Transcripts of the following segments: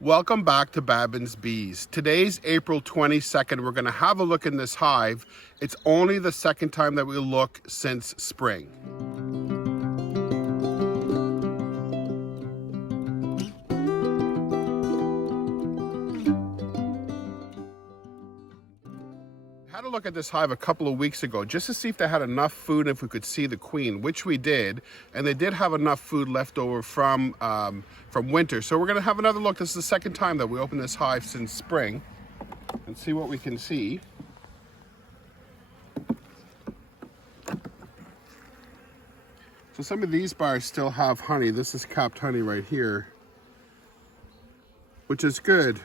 Welcome back to Babin's Bees. Today's April 22nd. We're going to have a look in this hive. It's only the second time that we look since spring. I had a look at this hive a couple of weeks ago just to see if they had enough food, if we could see the queen, which we did, and they did have enough food left over from winter. So we're going to have another look. This is the second time that we opened this hive since spring, and see what we can see. So some of these bars still have honey. This is capped honey right here, which is good.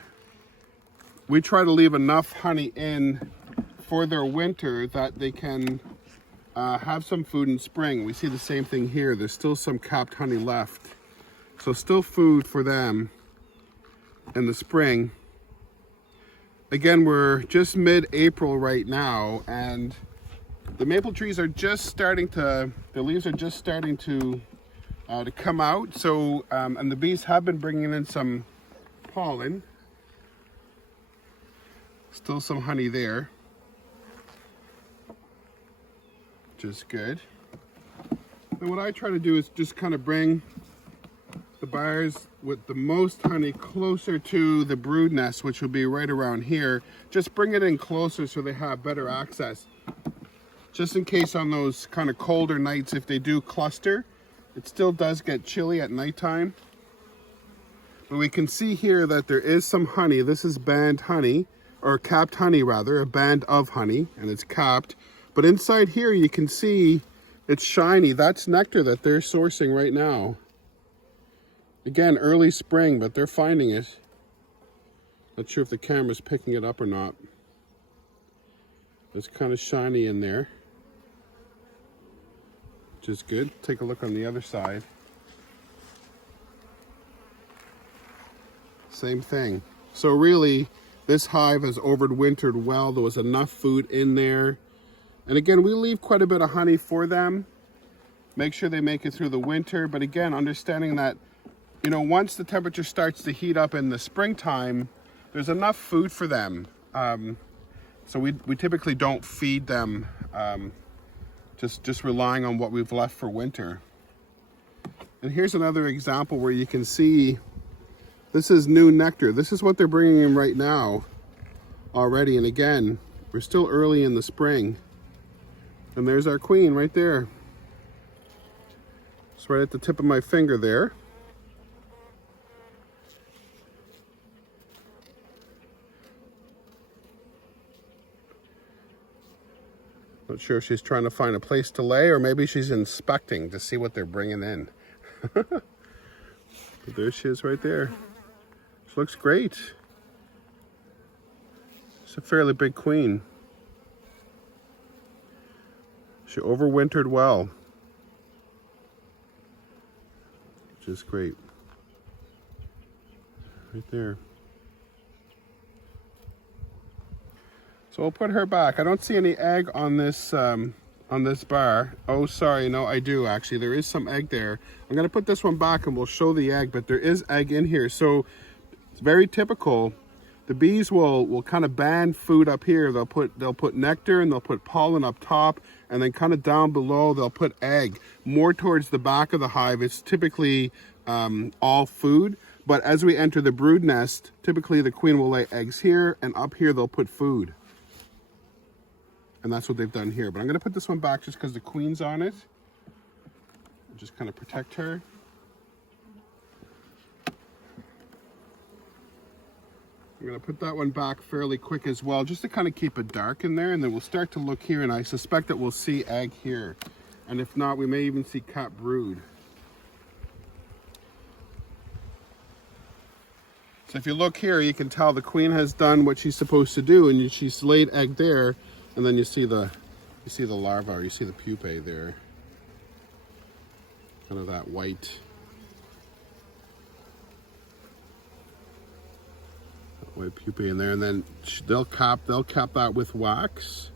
We try to leave enough honey in for their winter that they can have some food in spring. We see the same thing here. There's still some capped honey left. So still food for them in the spring. Again, we're just mid-April right now, and the maple trees are just starting to, the leaves are just starting to come out. So, and the bees have been bringing in some pollen. Still some honey there, which is good. And what I try to do is just kind of bring the bars with the most honey closer to the brood nest, which will be right around here. Just bring it in closer so they have better access. Just in case on those kind of colder nights, if they do cluster, it still does get chilly at nighttime. But we can see here that there is some honey. This is band honey, or capped honey rather, a band of honey, and it's capped. But inside here you can see it's shiny. That's nectar that they're sourcing right now. Again, early spring, but they're finding it. Not sure if the camera's picking it up or not. It's kind of shiny in there, which is good. Take a look on the other side. Same thing. So really, this hive has overwintered well. There was enough food in there. And again, we leave quite a bit of honey for them. Make sure they make it through the winter. But again, understanding that, you know, once the temperature starts to heat up in the springtime, there's enough food for them. So we typically don't feed them, just relying on what we've left for winter. And here's another example where you can see this is new nectar. This is what they're bringing in right now already. And again, we're still early in the spring. And there's our queen right there. It's right at the tip of my finger there. Not sure if she's trying to find a place to lay, or maybe she's inspecting to see what they're bringing in. But there she is right there. She looks great. She's a fairly big queen. She overwintered well, which is great. Right there. So we'll put her back. I don't see any egg on this bar. Oh, sorry, no, I do actually. There is some egg there. I'm gonna put this one back and we'll show the egg, but there is egg in here. So it's very typical. The bees will kind of band food up here. They'll put nectar and they'll put pollen up top, and then kind of down below they'll put egg. More towards the back of the hive, it's typically all food. But as we enter the brood nest, typically the queen will lay eggs here, and up here they'll put food. And that's what they've done here. But I'm going to put this one back just because the queen's on it. Just kind of protect her. I'm going to put that one back fairly quick as well, just to kind of keep it dark in there. And then we'll start to look here, and I suspect that we'll see egg here. And if not, we may even see capped brood. So if you look here, you can tell the queen has done what she's supposed to do, and she's laid egg there. And then you see the larva, or you see the pupae there. Kind of that white pupae in there, and then they'll cap that with wax.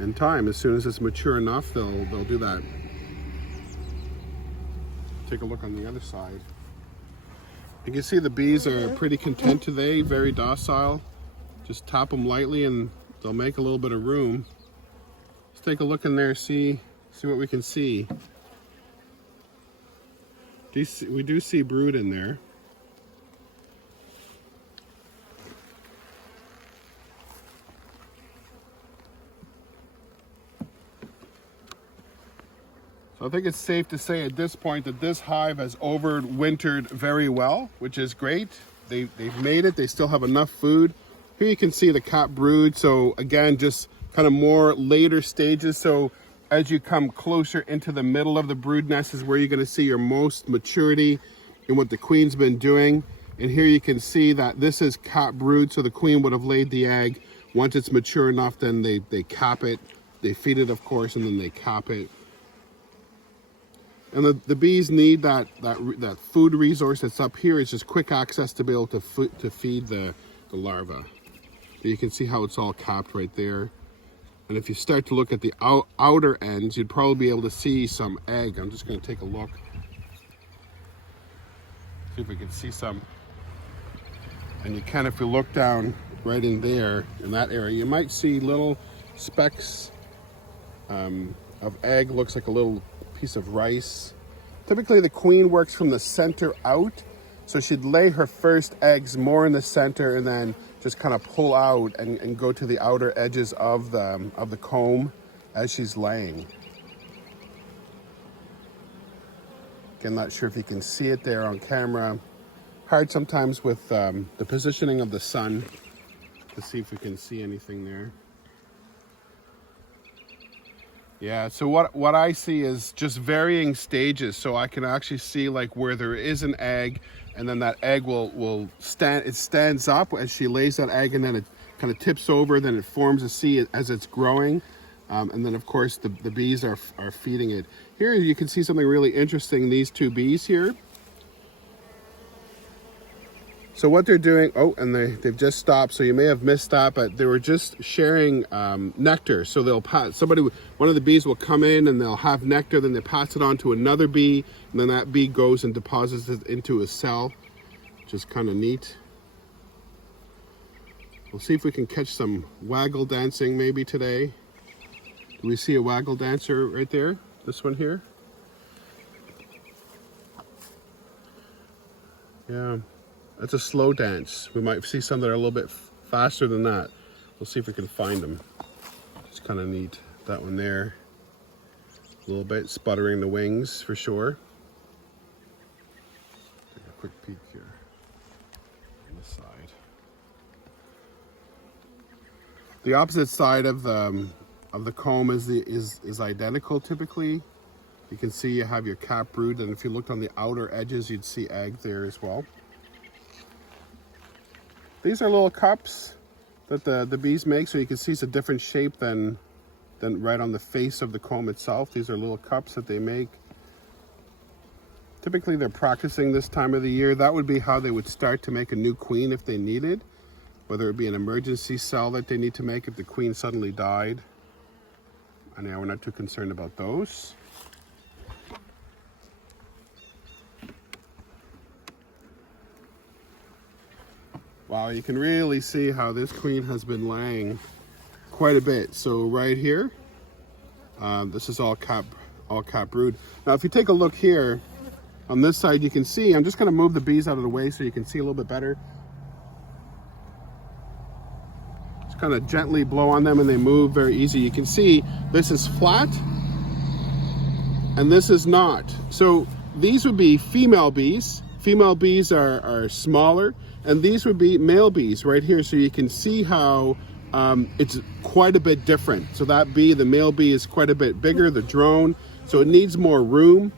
In time, as soon as it's mature enough, they'll do that. Take a look on the other side. You can see the bees are pretty content today, very docile. Just tap them lightly and they'll make a little bit of room. Let's take a look in there, see what we can see. We do see brood in there. So I think it's safe to say at this point that this hive has overwintered very well, which is great. They've made it. They still have enough food. Here you can see the cap brood. So again, just kind of more later stages. So as you come closer into the middle of the brood nest is where you're going to see your most maturity in what the queen's been doing. And here you can see that this is cap brood. So the queen would have laid the egg. Once it's mature enough, then they cap it. They feed it, of course, and then they cap it. And the bees need that food resource that's up here. It's just quick access to be able to feed the larva. So you can see how it's all capped right there. And if you start to look at the outer ends, you'd probably be able to see some egg. I'm just going to take a look. See if we can see some. And you can, if you look down right in there, in that area, you might see little specks of egg. Looks like a little piece of rice. Typically the queen works from the center out, so she'd lay her first eggs more in the center and then just kind of pull out and go to the outer edges of the comb as she's laying. Again, not sure if you can see it there on camera. Hard sometimes with the positioning of the sun to see if we can see anything there. Yeah, so what I see is just varying stages. So I can actually see like where there is an egg, and then that egg will stands up as she lays that egg, and then it kind of tips over, then it forms a C as it's growing. And then of course the bees are feeding it. Here you can see something really interesting, these two bees here. So what they're doing, and they've just stopped, so you may have missed that, but they were just sharing nectar. So one of the bees will come in and they'll have nectar, then they pass it on to another bee, and then that bee goes and deposits it into a cell, which is kind of neat. We'll see if we can catch some waggle dancing maybe today. Do we see a waggle dancer right there? This one here? Yeah. That's a slow dance. We might see some that are a little bit faster than that. We'll see if we can find them. It's kind of neat. That one there. A little bit sputtering the wings for sure. Take a quick peek here on this side. The opposite side of the comb is identical typically. You can see you have your cap brood, and if you looked on the outer edges, you'd see egg there as well. These are little cups that the bees make, so you can see it's a different shape than right on the face of the comb itself. These are little cups that they make. Typically they're practicing this time of the year. That would be how they would start to make a new queen if they needed, whether it be an emergency cell that they need to make if the queen suddenly died. And now we're not too concerned about those. Wow, you can really see how this queen has been laying quite a bit. So right here, this is all cap brood. Now, if you take a look here on this side, you can see, I'm just going to move the bees out of the way so you can see a little bit better. Just kind of gently blow on them and they move very easy. You can see this is flat and this is not. So these would be female bees. Female bees are smaller, and these would be male bees right here. So you can see how it's quite a bit different. So that bee, the male bee, is quite a bit bigger, the drone, so it needs more room.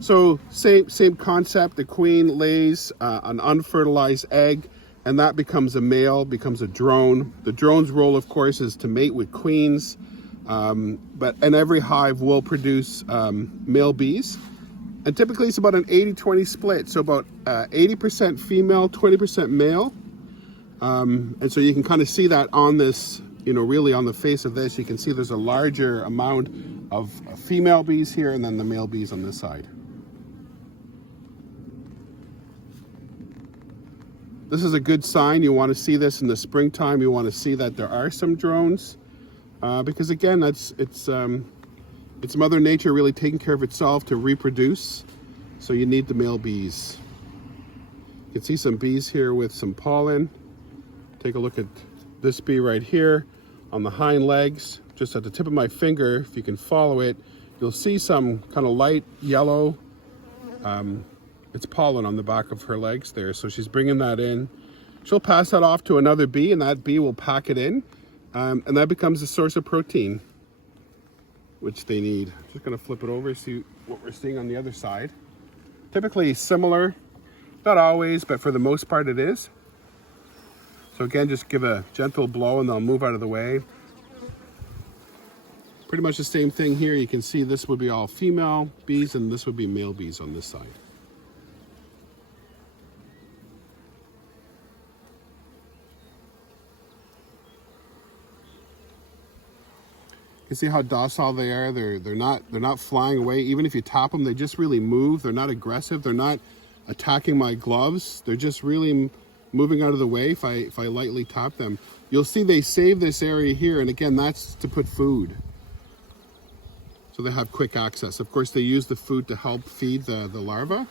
So same concept. The queen lays an unfertilized egg, and that becomes a male, becomes a drone. The drone's role, of course, is to mate with queens, and every hive will produce male bees. And typically it's about an 80-20 split. So about 80% female, 20% male. And so you can kind of see that on this, really on the face of this, you can see there's a larger amount of female bees here and then the male bees on this side. This is a good sign. You want to see this in the springtime. You want to see that there are some drones, because again, it's Mother Nature really taking care of itself to reproduce. So you need the male bees. You can see some bees here with some pollen. Take a look at this bee right here on the hind legs, just at the tip of my finger. If you can follow it, you'll see some kind of light yellow. It's pollen on the back of her legs there. So she's bringing that in. She'll pass that off to another bee, and that bee will pack it in. And that becomes a source of protein, which they need. Just gonna flip it over, see what we're seeing on the other side. Typically similar, not always, but for the most part it is. So again, just give a gentle blow and they'll move out of the way. Pretty much the same thing here. You can see this would be all female bees and this would be male bees on this side. You see how docile they are. They're not flying away. Even if you tap them, they just really move. They're not aggressive. They're not attacking my gloves. They're just really moving out of the way if I lightly tap them. You'll see they save this area here, and again, that's to put food. So they have quick access. Of course, they use the food to help feed the larva.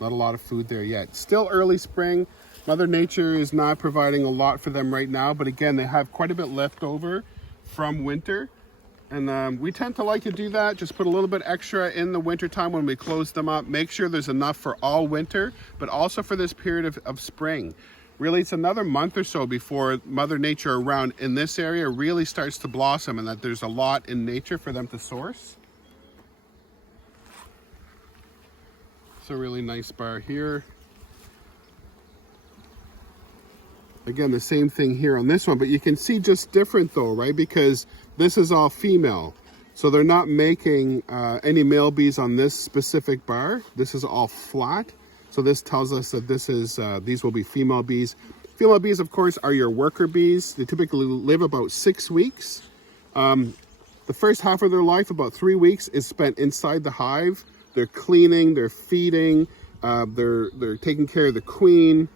Not a lot of food there yet. Still early spring. Mother Nature is not providing a lot for them right now, but again, they have quite a bit left over from winter. And we tend to like to do that, just put a little bit extra in the winter time when we close them up. Make sure there's enough for all winter, but also for this period of spring. Really, it's another month or so before Mother Nature around in this area really starts to blossom, and that there's a lot in nature for them to source. It's a really nice bar here. Again, the same thing here on this one, but you can see just different though, right? Because this is all female. So they're not making any male bees on this specific bar. This is all flat. So this tells us that this is these will be female bees. Female bees, of course, are your worker bees. They typically live about 6 weeks. The first half of their life, about 3 weeks, is spent inside the hive. They're cleaning, they're feeding, they're taking care of the queen,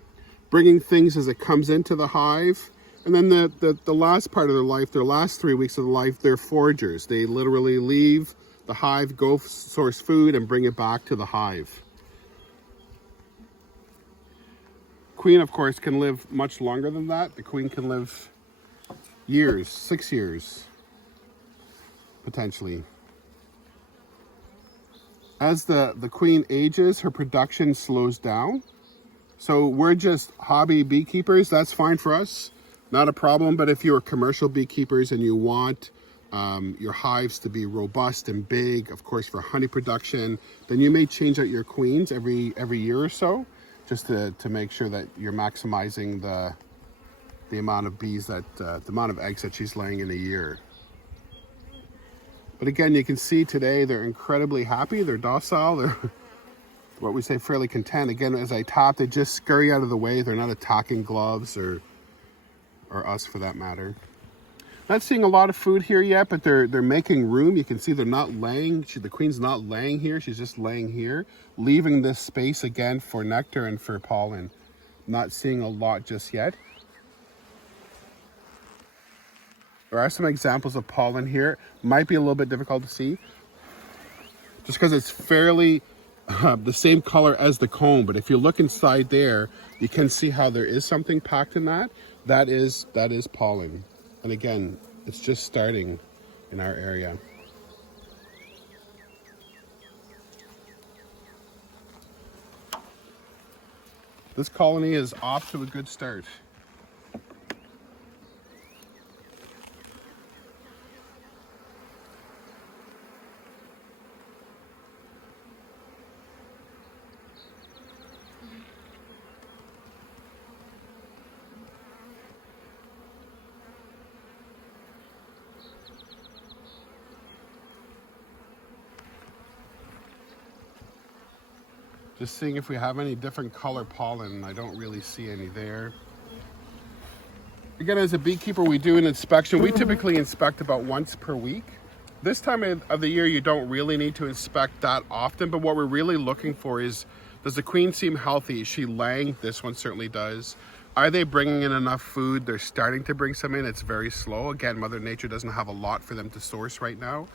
bringing things as it comes into the hive. And then the last part of their life, their last 3 weeks of their life, they're foragers. They literally leave the hive, go source food, and bring it back to the hive. Queen, of course, can live much longer than that. The queen can live years, 6 years, potentially. As the queen ages, her production slows down. So we're just hobby beekeepers. That's fine for us, not a problem. But if you're commercial beekeepers and you want your hives to be robust and big, of course, for honey production, then you may change out your queens every year or so, just to make sure that you're maximizing the amount of bees that the amount of eggs that she's laying in a year. But again, you can see today they're incredibly happy. They're docile. They're what we say fairly content. Again, as I tap, they just scurry out of the way. They're not attacking gloves or us for that matter. Not seeing a lot of food here yet, but they're making room. You can see they're not laying. The queen's not laying here. She's just laying here, leaving this space again for nectar and for pollen. Not seeing a lot just yet. There are some examples of pollen here. Might be a little bit difficult to see just because it's fairly the same color as the comb, but if you look inside there, you can see how there is something packed in that. That is pollen. And again, it's just starting in our area. This colony is off to a good start. Just seeing if we have any different color pollen. I don't really see any there. Again, as a beekeeper, we do an inspection. We typically inspect about once per week. This time of the year, you don't really need to inspect that often, but what we're really looking for is Does the queen seem healthy? Is she laying? This one certainly does. Are they bringing in enough food? They're starting to bring some in. It's very slow. Again, Mother Nature doesn't have a lot for them to source right now.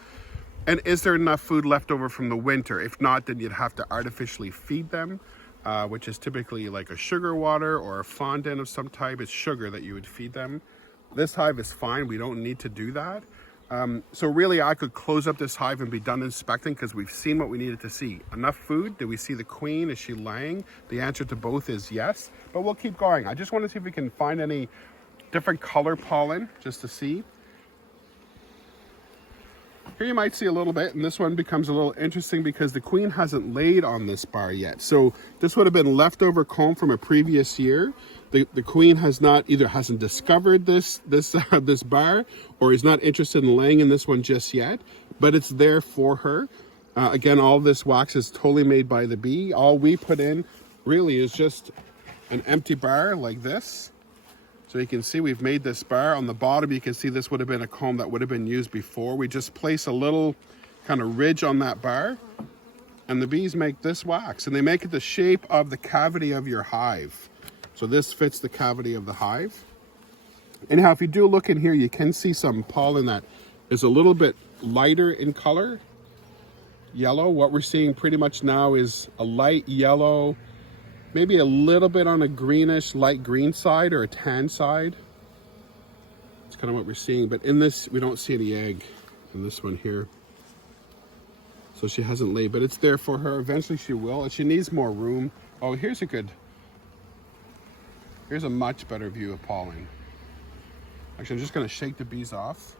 And is there enough food left over from the winter? If not, then you'd have to artificially feed them, which is typically like a sugar water or a fondant of some type. It's sugar that you would feed them. This hive is fine. We don't need to do that. So really, I could close up this hive and be done inspecting because we've seen what we needed to see. Enough food? Did we see the queen? Is she laying? The answer to both is yes, but we'll keep going. I just want to see if we can find any different color pollen just to see. Here you might see a little bit, and this one becomes a little interesting because the queen hasn't laid on this bar yet. So this would have been leftover comb from a previous year. The queen has not either hasn't discovered this bar or is not interested in laying in this one just yet, but it's there for her. Again, all this wax is totally made by the bee. All we put in really is just an empty bar like this. So you can see we've made this bar. On the bottom, you can see this would have been a comb that would have been used before. We just place a little kind of ridge on that bar, and the bees make this wax, and they make it the shape of the cavity of your hive. So this fits the cavity of the hive. Anyhow, if you do look in here, you can see some pollen that is a little bit lighter in color, yellow. What we're seeing pretty much now is a light yellow, maybe a little bit on a greenish, light green side or a tan side. That's kind of what we're seeing. But in this, we don't see any egg in this one here. So she hasn't laid, but it's there for her. Eventually she will, and she needs more room. Oh, here's a much better view of pollen. Actually, I'm just gonna shake the bees off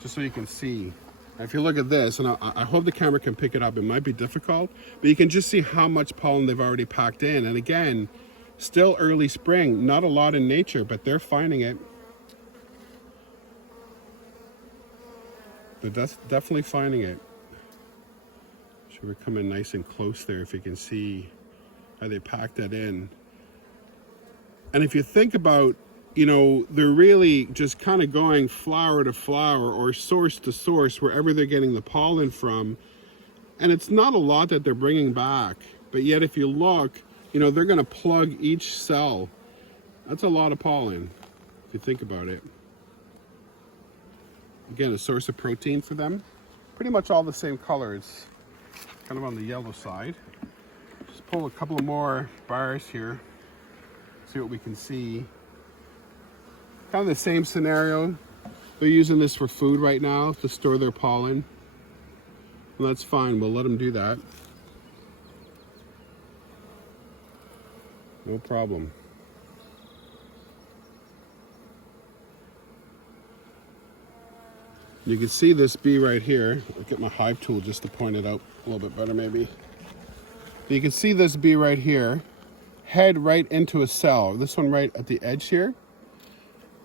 just so you can see. And if you look at this, and I hope the camera can pick it up, it might be difficult, but you can just see how much pollen they've already packed in. And again, still early spring, not a lot in nature, but they're finding it. They're definitely finding it. So we're coming nice and close there if you can see how they packed that in. And if you think about, you know, they're really just kind of going flower to flower or source to source, wherever they're getting the pollen from. And it's not a lot that they're bringing back. But yet, if you look, you know, they're going to plug each cell. That's a lot of pollen, if you think about it. Again, a source of protein for them. Pretty much all the same colors, kind of on the yellow side. Just pull a couple of more bars here. See what we can see. Kind of the same scenario. They're using this for food right now to store their pollen. And that's fine, we'll let them do that. No problem. You can see this bee right here. I'll get my hive tool just to point it out a little bit better maybe. But you can see this bee right here head right into a cell. This one right at the edge here.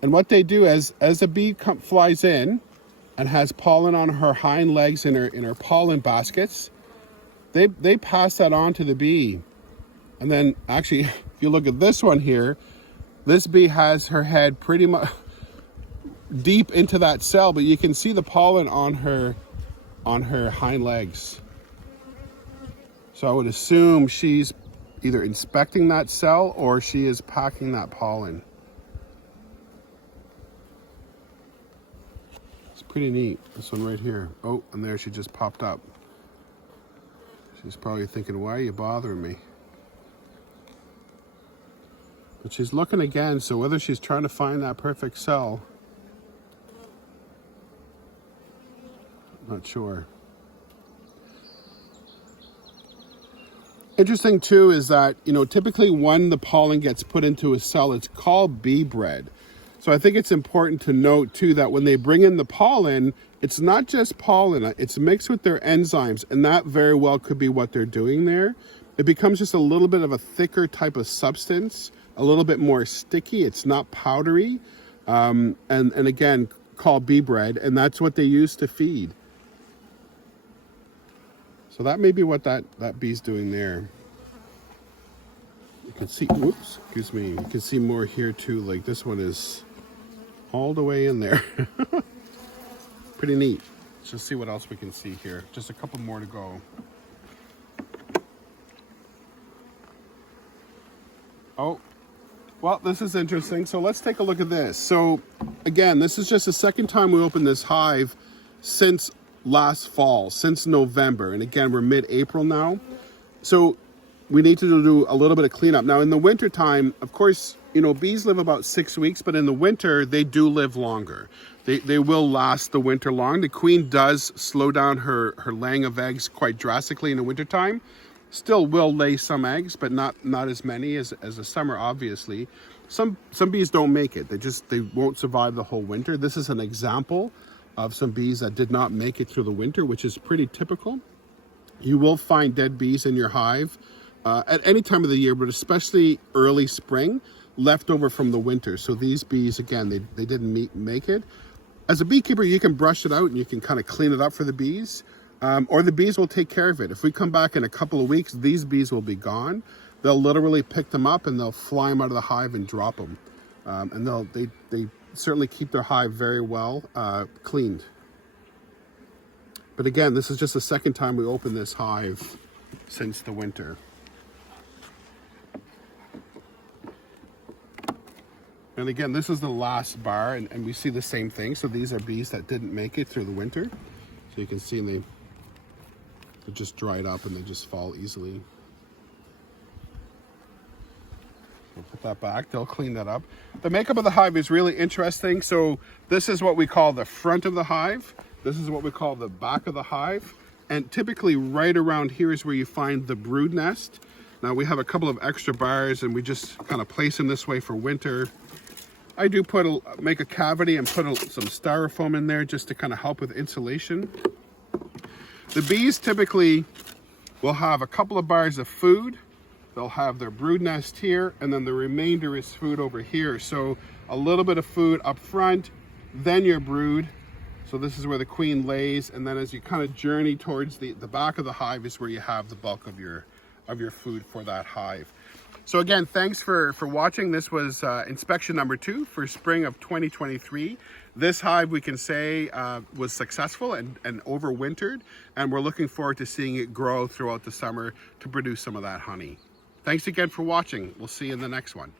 And what they do as a bee flies in and has pollen on her hind legs in her pollen baskets, they pass that on to the bee. And then actually, if you look at this one here, this bee has her head pretty much deep into that cell, but you can see the pollen on her hind legs. So I would assume she's either inspecting that cell or she is packing that pollen. It's pretty neat, this one right here. Oh, and there she just popped up. She's probably thinking, why are you bothering me? But she's looking again, so whether she's trying to find that perfect cell, not sure. Interesting too is that, you know, typically when the pollen gets put into a cell, it's called bee bread. So I think it's important to note too that when they bring in the pollen, it's not just pollen, it's mixed with their enzymes, and that very well could be what they're doing there. It becomes just a little bit of a thicker type of substance, a little bit more sticky. It's not powdery, and again, called bee bread, and that's what they use to feed. So that may be what that bee's doing there. You can see, whoops, excuse me, you can see more here too, like this one is all the way in there. Pretty neat. Let's just see what else we can see here. Just a couple more to go. Oh, well, this is interesting. So let's take a look at this. So again, this is just the second time we opened this hive since last fall, since November. And again, we're mid-April now. So we need to do a little bit of cleanup. Now in the winter time, of course, you know, bees live about 6 weeks, but in the winter, they do live longer. They will last the winter long. The queen does slow down her laying of eggs quite drastically in the winter time. Still will lay some eggs, but not as many as the summer, obviously. Some bees don't make it. They won't survive the whole winter. This is an example of some bees that did not make it through the winter, which is pretty typical. You will find dead bees in your hive at any time of the year, but especially early spring, left over from the winter. So these bees, again, they didn't make it. As a beekeeper, you can brush it out and you can kind of clean it up for the bees, or the bees will take care of it. If we come back in a couple of weeks, these bees will be gone. They'll literally pick them up and they'll fly them out of the hive and drop them. And they certainly keep their hive very well cleaned. But again, this is just the second time we opened this hive since the winter. And again, this is the last bar, and we see the same thing. So these are bees that didn't make it through the winter. So you can see they just dried up and they just fall easily. We'll put that back, they'll clean that up. The makeup of the hive is really interesting. So this is what we call the front of the hive. This is what we call the back of the hive. And typically right around here is where you find the brood nest. Now we have a couple of extra bars and we just kind of place them this way for winter. I do make a cavity and put some styrofoam in there just to kind of help with insulation. The bees typically will have a couple of bars of food. They'll have their brood nest here, and then the remainder is food over here. So a little bit of food up front, then your brood. So this is where the queen lays, and then as you kind of journey towards the back of the hive is where you have the bulk of your food for that hive. So again, thanks for watching. This was inspection number 2 for spring of 2023. This hive, we can say, was successful and overwintered, and we're looking forward to seeing it grow throughout the summer to produce some of that honey. Thanks again for watching. We'll see you in the next one.